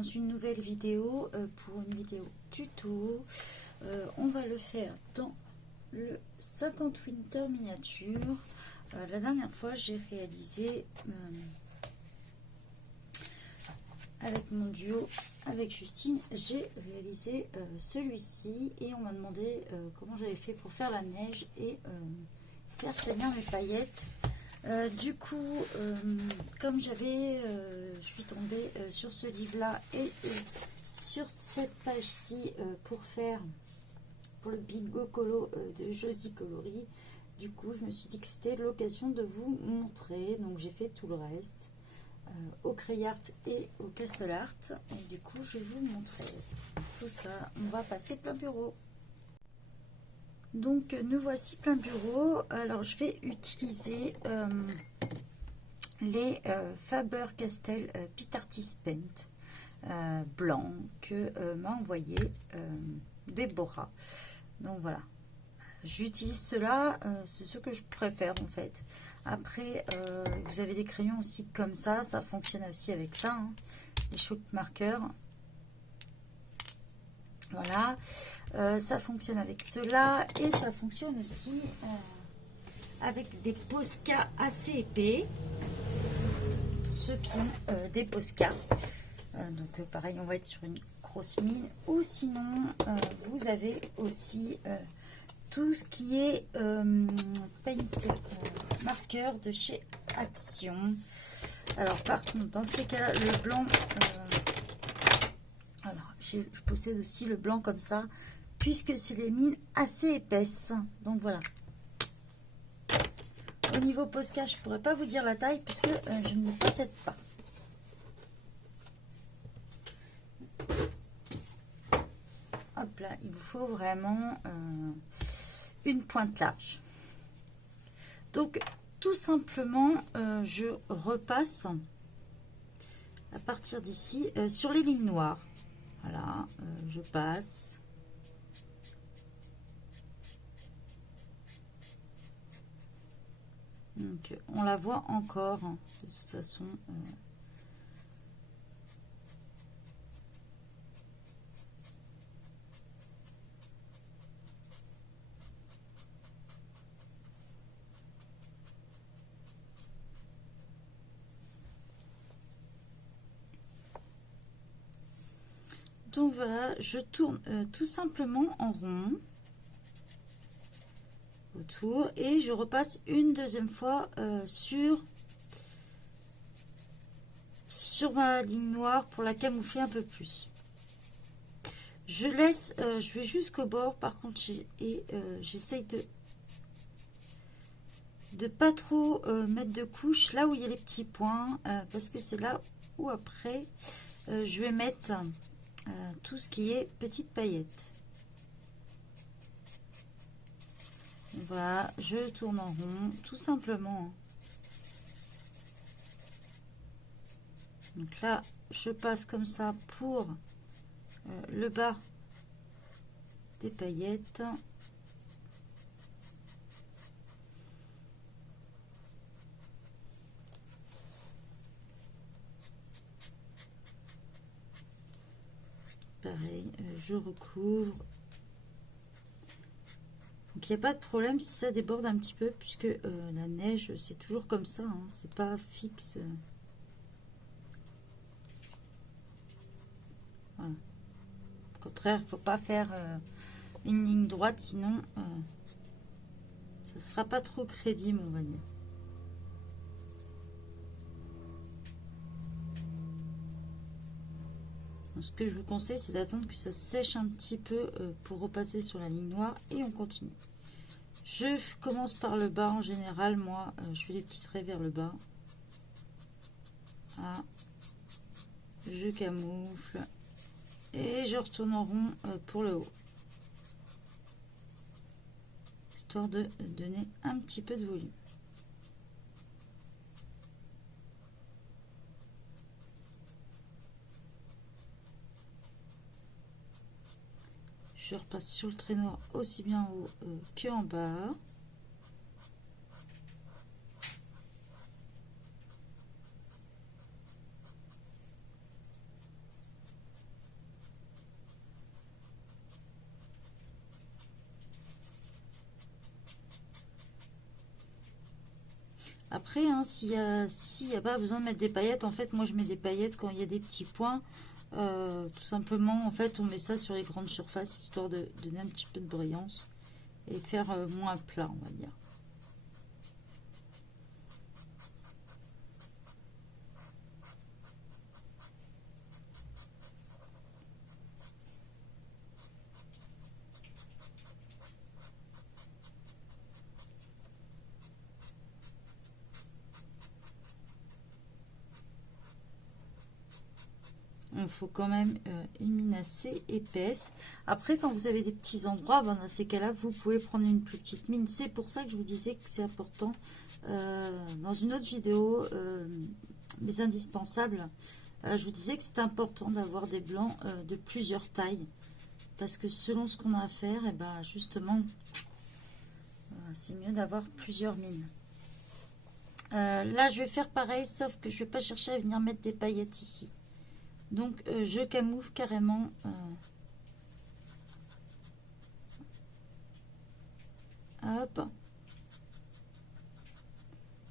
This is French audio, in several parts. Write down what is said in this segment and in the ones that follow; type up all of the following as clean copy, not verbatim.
dans une nouvelle vidéo pour une vidéo tuto. On va le faire dans le 50 Winter miniature. La dernière fois j'ai réalisé avec mon duo avec Justine, j'ai réalisé celui-ci et on m'a demandé comment j'avais fait pour faire la neige et faire tenir mes paillettes. Du coup, comme je suis tombée sur ce livre-là et sur cette page-ci pour le Bingo Colo de Josie Coloris, du coup, je me suis dit que c'était l'occasion de vous montrer. Donc, j'ai fait tout le reste au Cray Art et au Castle Art. Et du coup, je vais vous montrer tout ça. On va passer plein bureau. Donc nous voici plein bureau. Alors je vais utiliser les Faber-Castell Pitt Paint blanc que m'a envoyé Déborah. Donc voilà, j'utilise cela, c'est ce que je préfère en fait. Après vous avez des crayons aussi comme ça fonctionne aussi avec ça, hein, les chalk markers. Voilà, ça fonctionne avec cela et ça fonctionne aussi avec des Posca assez épais pour ceux qui ont des Posca. Donc pareil, on va être sur une grosse mine ou sinon vous avez aussi tout ce qui est paint marqueur de chez Action. Alors par contre, dans ces cas-là, le blanc... alors, je possède aussi le blanc comme ça, puisque c'est les mines assez épaisses. Donc voilà. Au niveau Posca, je ne pourrais pas vous dire la taille, puisque je ne le possède pas. Hop là, il vous faut vraiment une pointe large. Donc, tout simplement, je repasse à partir d'ici sur les lignes noires. Voilà, je passe. Donc, on la voit encore, hein, de toute façon. Donc voilà, je tourne tout simplement en rond autour et je repasse une deuxième fois sur ma ligne noire pour la camoufler un peu plus. Je laisse, je vais jusqu'au bord par contre et j'essaye de pas trop mettre de couches là où il y a les petits points parce que c'est là où après je vais mettre tout ce qui est petites paillettes. Voilà, je tourne en rond, tout simplement. Donc là, je passe comme ça pour le bas des paillettes. Pareil, je recouvre. Donc il n'y a pas de problème si ça déborde un petit peu, puisque la neige, c'est toujours comme ça, hein, c'est pas fixe. Voilà. Au contraire, il ne faut pas faire une ligne droite, sinon ça ne sera pas trop crédible, on va dire. Donc, ce que je vous conseille, c'est d'attendre que ça sèche un petit peu pour repasser sur la ligne noire et on continue. Je commence par le bas en général, moi je fais des petits traits vers le bas. Voilà. Je camoufle et je retourne en rond pour le haut. Histoire de donner un petit peu de volume. Je repasse sur le trait noir aussi bien en haut que en bas. Après, hein, s'il y a pas besoin de mettre des paillettes, en fait, moi je mets des paillettes quand il y a des petits points. Tout simplement, en fait, on met ça sur les grandes surfaces, histoire de donner un petit peu de brillance et faire moins plat, on va dire. Il faut quand même une mine assez épaisse. Après, quand vous avez des petits endroits, ben, dans ces cas-là, vous pouvez prendre une plus petite mine. C'est pour ça que je vous disais que c'est important. Dans une autre vidéo, mes indispensables, je vous disais que c'est important d'avoir des blancs de plusieurs tailles. Parce que selon ce qu'on a à faire, et ben, justement, c'est mieux d'avoir plusieurs mines. Là, je vais faire pareil, sauf que je ne vais pas chercher à venir mettre des paillettes ici. Donc, je camoufle carrément hop,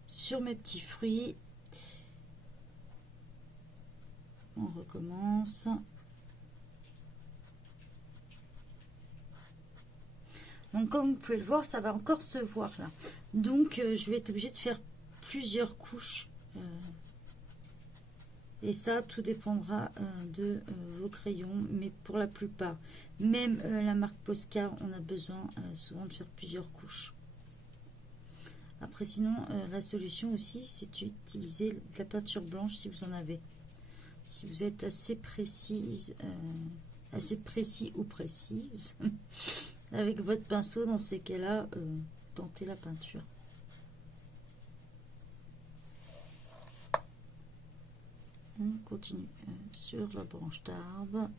sur mes petits fruits. On recommence. Donc, comme vous pouvez le voir, ça va encore se voir là. Donc, je vais être obligée de faire plusieurs couches. Et ça, tout dépendra de vos crayons, mais pour la plupart, même la marque Posca, on a besoin souvent de faire plusieurs couches. Après, sinon, la solution aussi, c'est d'utiliser de la peinture blanche si vous en avez. Si vous êtes assez précise, assez précis ou précise, avec votre pinceau, dans ces cas-là, tentez la peinture. On continue sur la branche d'arbre.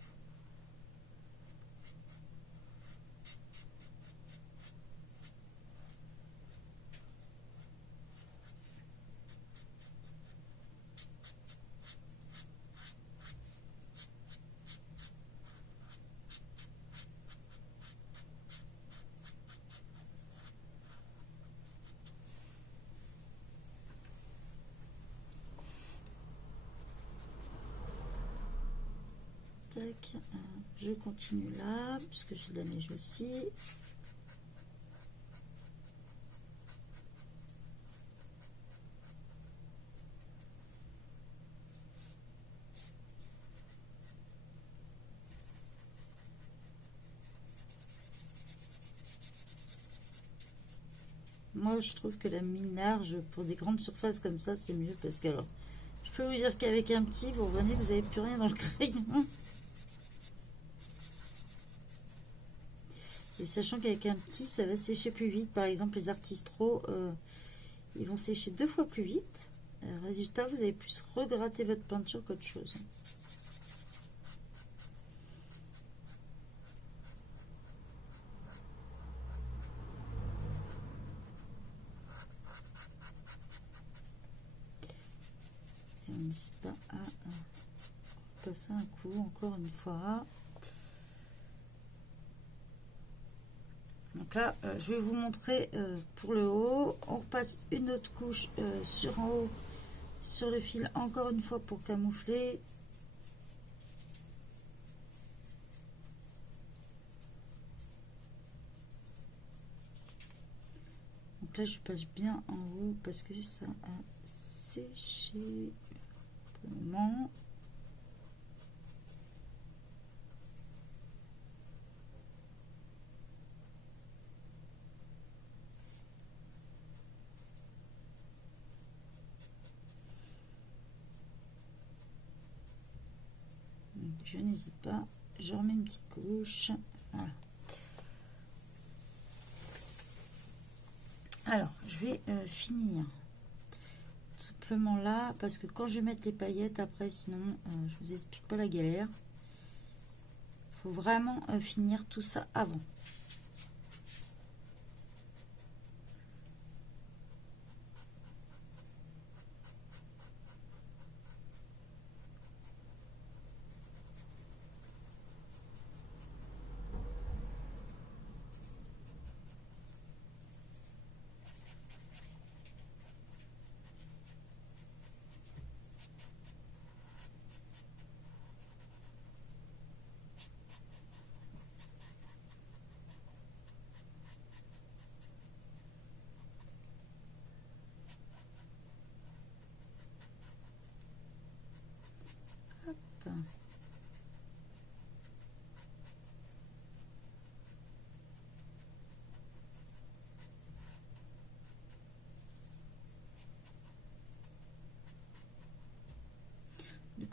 Tac, je continue là, puisque j'ai de la neige aussi. Moi, je trouve que la mine large, pour des grandes surfaces comme ça, c'est mieux. Parce que, alors, je peux vous dire qu'avec un petit, vous revenez, vous n'avez plus rien dans le crayon. Et sachant qu'avec un petit, ça va sécher plus vite. Par exemple, les artistraux, ils vont sécher 2 fois plus vite. Résultat, vous allez plus regratter votre peinture qu'autre chose. Et on n'hésite pas à passer un coup encore une fois. Donc là, je vais vous montrer pour le haut. On repasse une autre couche sur en haut, sur le fil, encore une fois pour camoufler. Donc là, je passe bien en haut parce que ça a séché pour le moment. Je n'hésite pas, je remets une petite couche. Voilà. Alors, je vais finir tout simplement là, parce que quand je vais mettre les paillettes, après, sinon, je vous explique pas la galère. Il faut vraiment finir tout ça avant.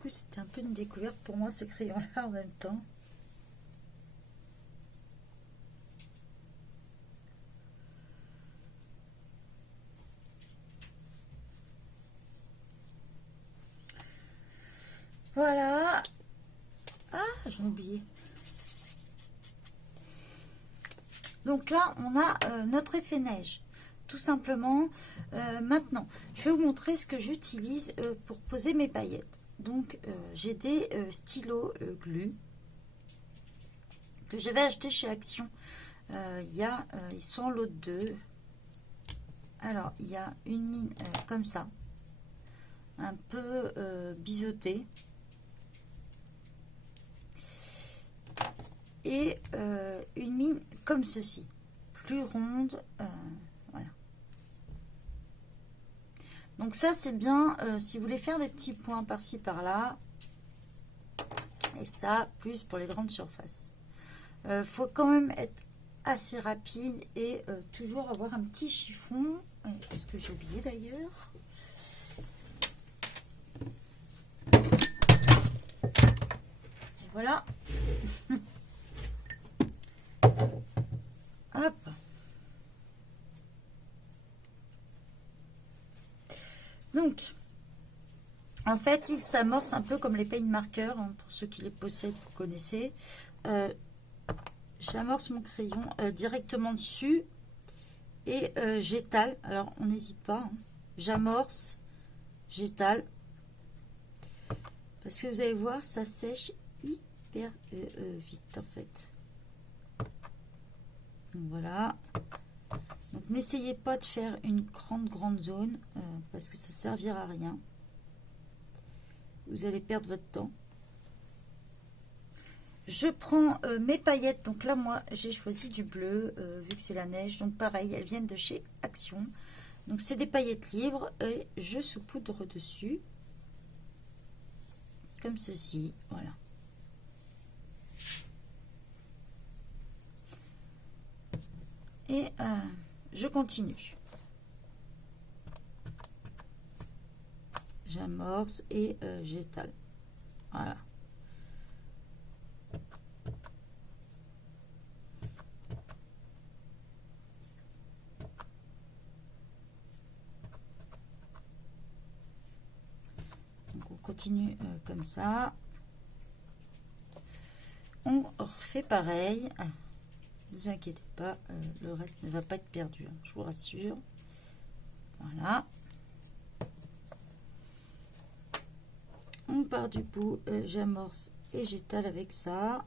coup, c'était un peu une découverte pour moi, ces crayons-là en même temps. Voilà. Ah, j'en ai oublié. Donc là, on a notre effet neige. Tout simplement, maintenant, je vais vous montrer ce que j'utilise pour poser mes paillettes. Donc, j'ai des stylos glu que j'avais acheté chez Action. Ils sont en lot 2. Alors, il y a une mine comme ça, un peu biseautée. Et une mine comme ceci, plus ronde. Voilà. Donc ça, c'est bien si vous voulez faire des petits points par-ci, par-là. Et ça, plus pour les grandes surfaces. Faut quand même être assez rapide et toujours avoir un petit chiffon. Ce que j'ai oublié d'ailleurs. Et voilà. Hop. Donc, en fait, il s'amorce un peu comme les paint marqueurs, hein, pour ceux qui les possèdent, vous connaissez. J'amorce mon crayon directement dessus et j'étale. Alors, on n'hésite pas. Hein. J'amorce, j'étale. Parce que vous allez voir, ça sèche hyper vite, en fait. Donc, voilà. Donc, n'essayez pas de faire une grande zone parce que ça ne servira à rien. Vous allez perdre votre temps. Je prends mes paillettes. Donc là, moi, j'ai choisi du bleu vu que c'est la neige. Donc pareil, elles viennent de chez Action. Donc c'est des paillettes libres et je saupoudre dessus. Comme ceci. Voilà. Et je continue. J'amorce et j'étale. Voilà. Donc on continue comme ça. On refait pareil. Ah, ne vous inquiétez pas, le reste ne va pas être perdu, hein, je vous rassure. Voilà. On part du bout, j'amorce et j'étale avec ça.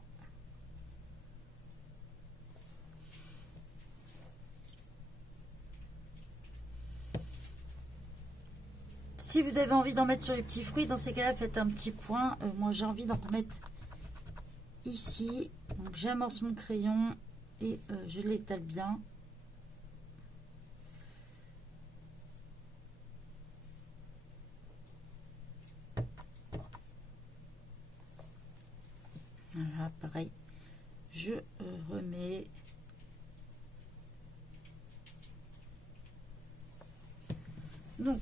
Si vous avez envie d'en mettre sur les petits fruits, dans ces cas-là, faites un petit point. Moi, j'ai envie d'en remettre ici. Donc, j'amorce mon crayon et je l'étale bien. Voilà, pareil. Je remets. Donc,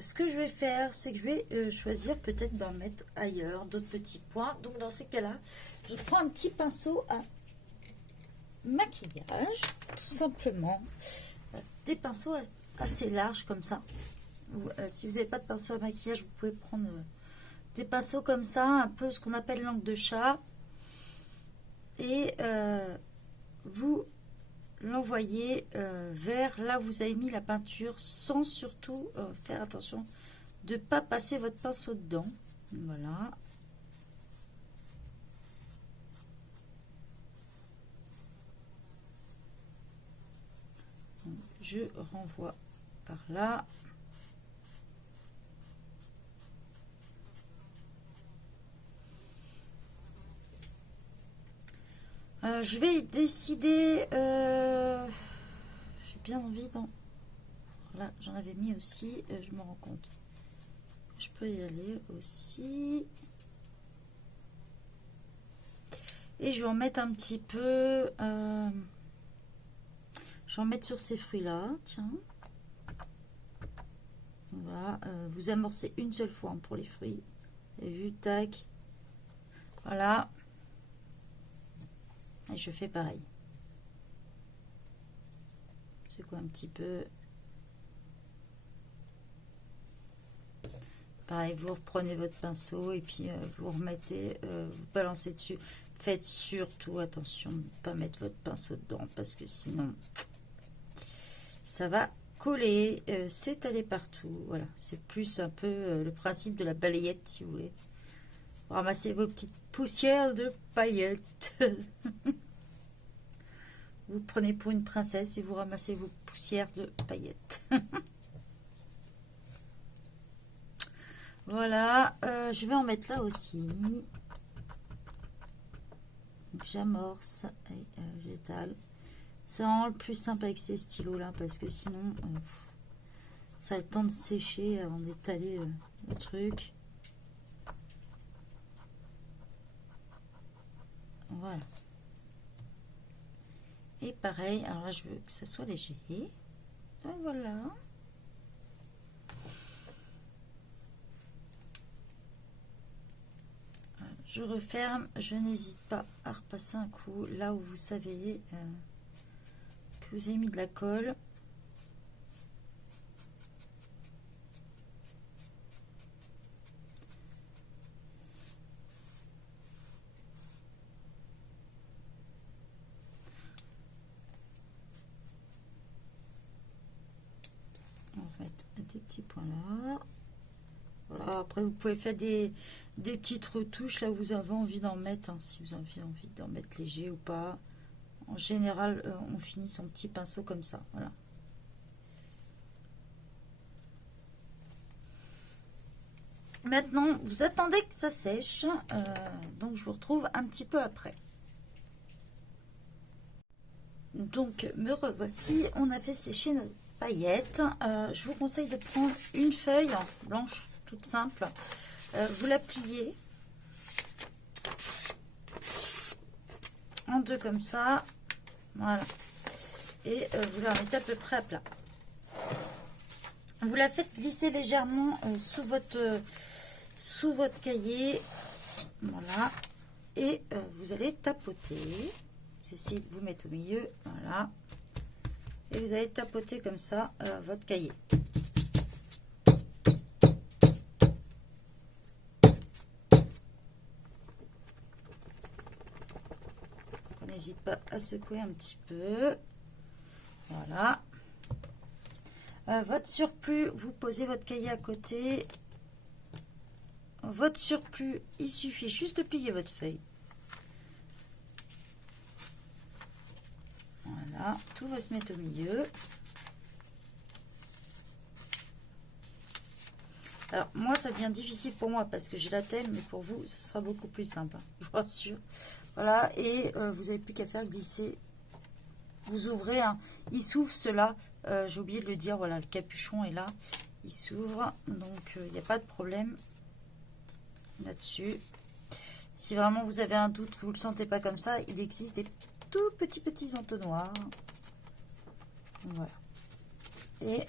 ce que je vais faire, c'est que je vais choisir peut-être d'en mettre ailleurs, d'autres petits points. Donc, dans ces cas-là, je prends un petit pinceau à maquillage, tout simplement. Des pinceaux assez larges comme ça. Ou, si vous n'avez pas de pinceau à maquillage, vous pouvez prendre des pinceaux comme ça, un peu ce qu'on appelle langue de chat. Et vous l'envoyez vers là où vous avez mis la peinture, sans surtout faire attention de ne pas passer votre pinceau dedans. Voilà. Donc, je renvoie par là. Je vais décider. J'ai bien envie d'en. Là, j'en avais mis aussi. Je me rends compte. Je peux y aller aussi. Et je vais en mettre un petit peu. Je vais en mettre sur ces fruits-là. Tiens. Voilà. Vous amorcez une seule fois pour les fruits. Et vu, tac. Voilà. Et je fais pareil. C'est quoi un petit peu. Pareil, vous reprenez votre pinceau et puis vous remettez, vous balancez dessus. Faites surtout attention de ne pas mettre votre pinceau dedans parce que sinon ça va coller, s'étaler partout. Voilà, c'est plus un peu le principe de la balayette si vous voulez. Ramassez vos petites poussières de paillettes. Vous prenez pour une princesse et vous ramassez vos poussières de paillettes. Voilà, je vais en mettre là aussi. J'amorce et j'étale. C'est vraiment le plus simple avec ces stylos là parce que sinon ça a le temps de sécher avant d'étaler le truc. Voilà. Et pareil, alors là je veux que ça soit léger. Et voilà. Je referme, je n'hésite pas à repasser un coup là où vous savez que vous avez mis de la colle. On va mettre des petits points là. Voilà, après vous pouvez faire des petites retouches là où vous avez envie d'en mettre, hein, si vous avez envie d'en mettre léger ou pas. En général, on finit son petit pinceau comme ça. Voilà. Maintenant, vous attendez que ça sèche, donc je vous retrouve un petit peu après. Donc, me revoici, on a fait sécher nos paillettes. Je vous conseille de prendre une feuille blanche, toute simple. Vous la pliez en deux comme ça. Voilà. Et vous la remettez à peu près à plat. Vous la faites glisser légèrement sous votre cahier. Voilà. Et vous allez tapoter. Essayez de vous mettre au milieu. Voilà. Et vous allez tapoter comme ça votre cahier. On n'hésite pas à secouer un petit peu. Voilà. Votre surplus, vous posez votre cahier à côté. Votre surplus, il suffit juste de plier votre feuille. Voilà, tout va se mettre au milieu. Alors, moi, ça devient difficile pour moi parce que j'ai la tête, mais pour vous, ça sera beaucoup plus simple, hein, je vous rassure. Voilà, et vous n'avez plus qu'à faire glisser. Vous ouvrez, hein, il s'ouvre cela, j'ai oublié de le dire, voilà, le capuchon est là, il s'ouvre, donc il n'y a pas de problème là-dessus. Si vraiment vous avez un doute, que vous ne le sentez pas comme ça, il existe des tout petits entonnoirs. Voilà. Et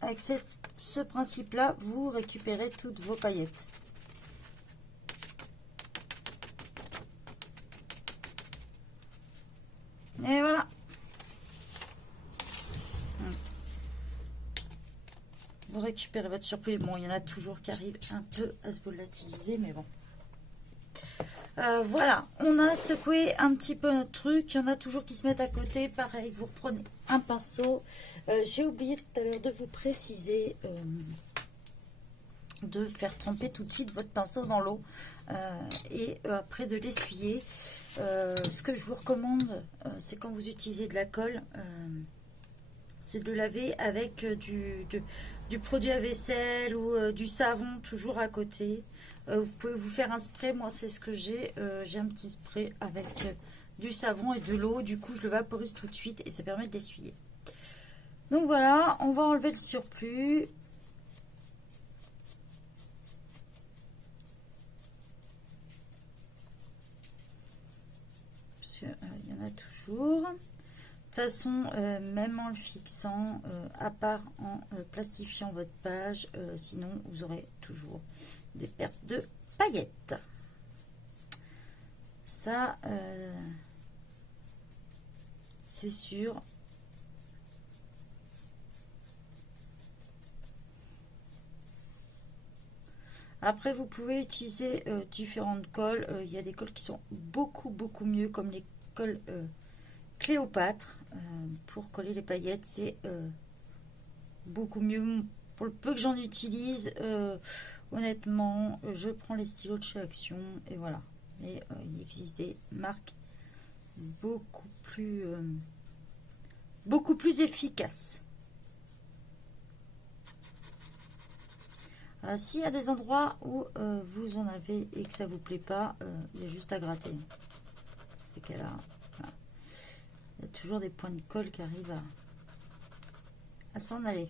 avec ce principe-là, vous récupérez toutes vos paillettes. Et voilà. Vous récupérez votre surplus. Bon, il y en a toujours qui arrivent un peu à se volatiliser, mais bon. Voilà, on a secoué un petit peu notre truc. Il y en a toujours qui se mettent à côté. Pareil, vous reprenez un pinceau. J'ai oublié tout à l'heure de vous préciser de faire tremper tout de suite votre pinceau dans l'eau et après de l'essuyer. Ce que je vous recommande, c'est quand vous utilisez de la colle, c'est de laver avec du produit à vaisselle ou du savon toujours à côté. Vous pouvez vous faire un spray, moi c'est ce que j'ai. J'ai un petit spray avec du savon et de l'eau. Du coup, je le vaporise tout de suite et ça permet de l'essuyer. Donc voilà, on va enlever le surplus. Parce qu'il y en a toujours. De toute façon, même en le fixant, à part en plastifiant votre page, sinon vous aurez toujours des pertes de paillettes. Ça, c'est sûr. Après, vous pouvez utiliser différentes colles. Il y a des colles qui sont beaucoup mieux, comme les colles Cléopâtre. Pour coller les paillettes, c'est beaucoup mieux. Pour le peu que j'en utilise, honnêtement, je prends les stylos de chez Action et voilà. Mais il existe des marques beaucoup plus efficaces. S'il y a des endroits où vous en avez et que ça vous plaît pas, il y a juste à gratter. C'est qu'elle a, voilà. Il y a toujours des points de colle qui arrivent à s'en aller.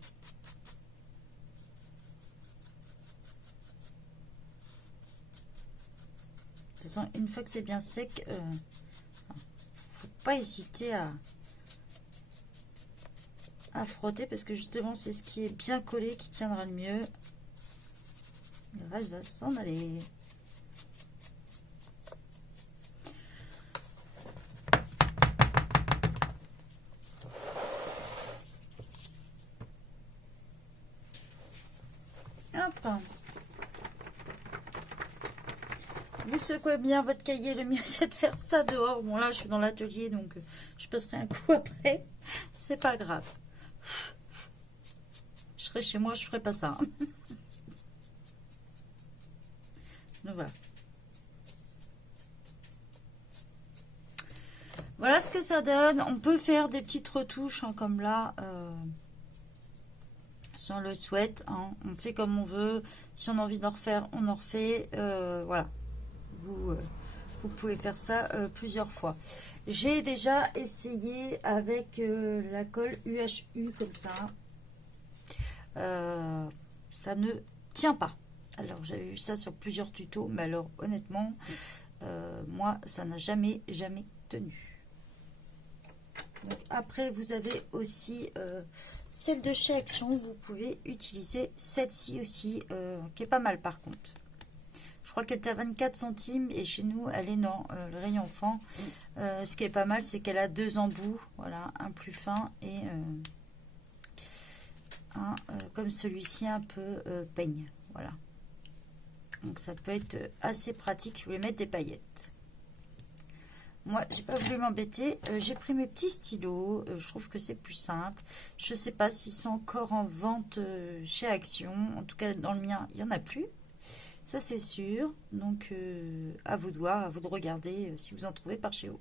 De toute façon, une fois que c'est bien sec, faut pas hésiter à frotter, parce que justement c'est ce qui est bien collé qui tiendra le mieux. Le reste va s'en aller. Hop. Vous secouez bien votre cahier, le mieux c'est de faire ça dehors. Bon là je suis dans l'atelier, donc je passerai un coup après. C'est pas grave. Je serai chez moi, je ferai pas ça. Donc voilà. Voilà ce que ça donne. On peut faire des petites retouches hein, comme là. Si on le souhaite, hein. On fait comme on veut. Si on a envie d'en refaire, on en refait. Voilà. Vous pouvez faire ça plusieurs fois. J'ai déjà essayé avec la colle UHU comme ça. Ça ne tient pas. Alors j'avais vu ça sur plusieurs tutos, mais alors honnêtement, moi ça n'a jamais tenu. Donc, après vous avez aussi celle de chez Action. Vous pouvez utiliser celle-ci aussi, qui est pas mal par contre. Je crois qu'elle est à 24 centimes et chez nous elle est dans le rayon enfant. Ce qui est pas mal, c'est qu'elle a deux embouts, voilà, un plus fin et un comme celui-ci un peu peigne, voilà. Donc ça peut être assez pratique si vous voulez mettre des paillettes. Moi j'ai pas voulu m'embêter, j'ai pris mes petits stylos, je trouve que c'est plus simple. Je sais pas s'ils sont encore en vente chez Action, en tout cas dans le mien il y en a plus. Ça c'est sûr, donc à vous de voir, à vous de regarder si vous en trouvez par chez vous.